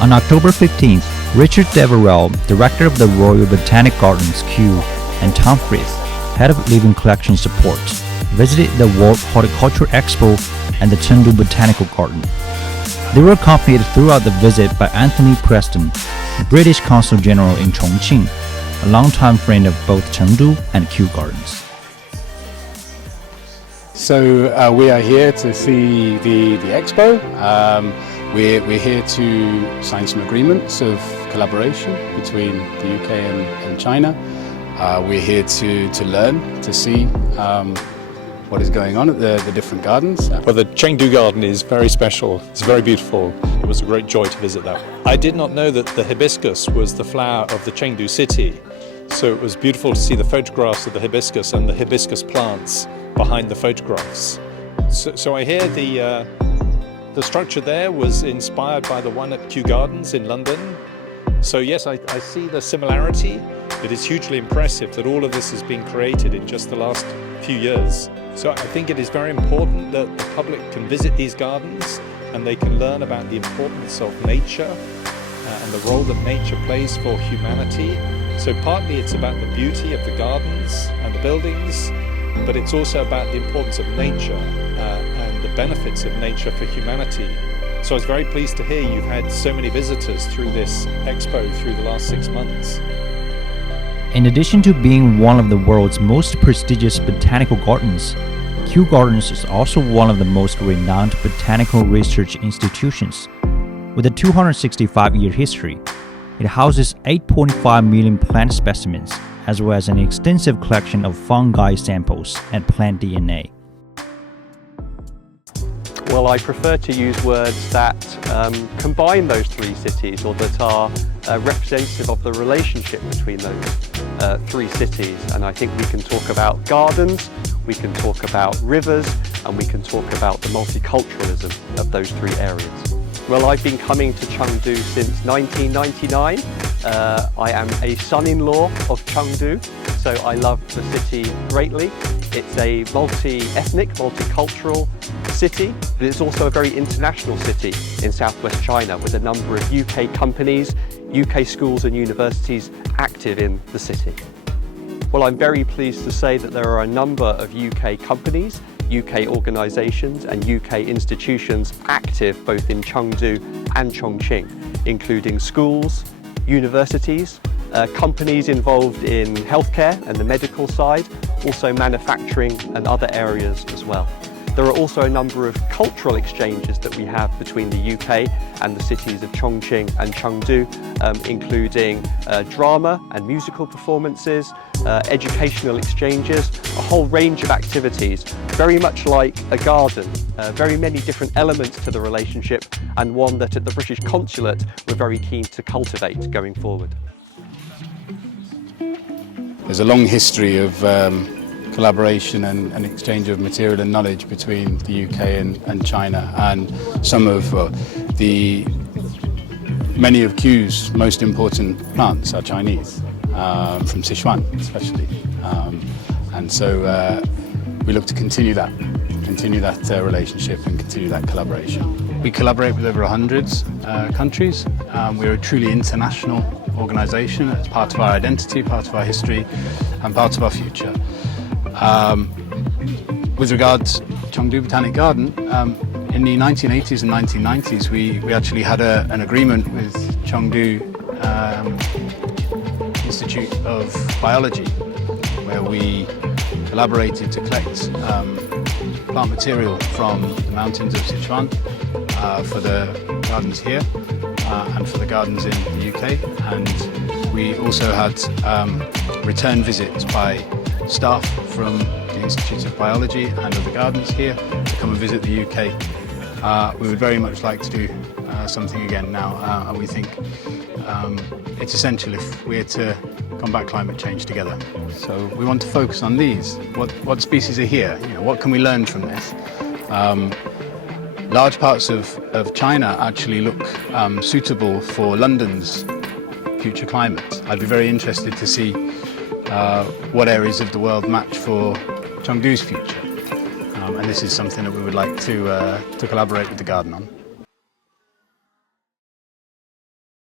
On October 15th, Richard Deverell, director of the Royal Botanic Gardens, Kew, and Tom Frith, head of Living Collection Support, visited the World Horticultural Expo and the Chengdu Botanical Garden. They were accompanied throughout the visit by Anthony Preston, British Consul General in Chongqing, a longtime friend of both Chengdu and Kew Gardens. So we are here to see the Expo. We're here to sign some agreements of collaboration between the UK and China. We're here to learn, to see what is going on at the different gardens. Well, the Chengdu garden is very special. It's very beautiful. It was a great joy to visit that. I did not know that the hibiscus was the flower of the Chengdu city. So it was beautiful to see the photographs of the hibiscus and the hibiscus plants behind the photographs. So I hear the structure there was inspired by the one at Kew Gardens in London. So yes, I see the similarity. It is hugely impressive that all of this has been created in just the last few years. So I think it is very important that the public can visit these gardens and they can learn about the importance of nature and the role that nature plays for humanity. So partly it's about the beauty of the gardens and the buildings, but it's also about the importance of nature and the benefits of nature for humanity. So I was very pleased to hear you've had so many visitors through this expo through the last 6 months. In addition to being one of the world's most prestigious botanical gardens, Kew Gardens is also one of the most renowned botanical research institutions. With a 265-year history, it houses 8.5 million plant specimens, as well as an extensive collection of fungi samples and plant DNA. Well, I prefer to use words that combine those three cities, or that are representative of the relationship between those three cities. And I think we can talk about gardens, we can talk about rivers, and we can talk about the multiculturalism of those three areas. Well, I've been coming to Chengdu since 1999. I am a son-in-law of Chengdu, so I love the city greatly. It's a multi-ethnic, multicultural city, but it's also a very international city in southwest China, with a number of UK companies, UK schools and universities active in the city. Well, I'm very pleased to say that there are a number of UK companies, UK organisations and UK institutions active both in Chengdu and Chongqing, including schools, universities, companies involved in healthcare and the medical side, also manufacturing and other areas as well. There are also a number of cultural exchanges that we have between the UK and the cities of Chongqing and Chengdu, including drama and musical performances, educational exchanges, a whole range of activities, very much like a garden, very many different elements to the relationship, and one that at the British Consulate we're very keen to cultivate going forward. There's a long history of collaboration and exchange of material and knowledge between the UK and China, and some of many of Kew's most important plants are Chinese, from Sichuan especially, and so we look to continue that relationship and continue that collaboration. We collaborate with over 100 countries. We're a truly international organisation. It's part of our identity, part of our history, and part of our future. With regards to Chengdu Botanic Garden, in the 1980s and 1990s we actually had an agreement with Chengdu Institute of Biology, where we collaborated to collect plant material from the mountains of Sichuan for the gardens here and for the gardens in the UK, and we also had return visits by staff from the Institute of Biology and of the gardens here to come and visit the UK. We would very much like to do something again now, and we think it's essential if we're to combat climate change together. So we want to focus on these. What species are here? What can we learn from this? Large parts of China actually look suitable for London's future climate. I'd be very interested to see what areas of the world match for Chengdu's future. And this is something that we would like to collaborate with the garden on.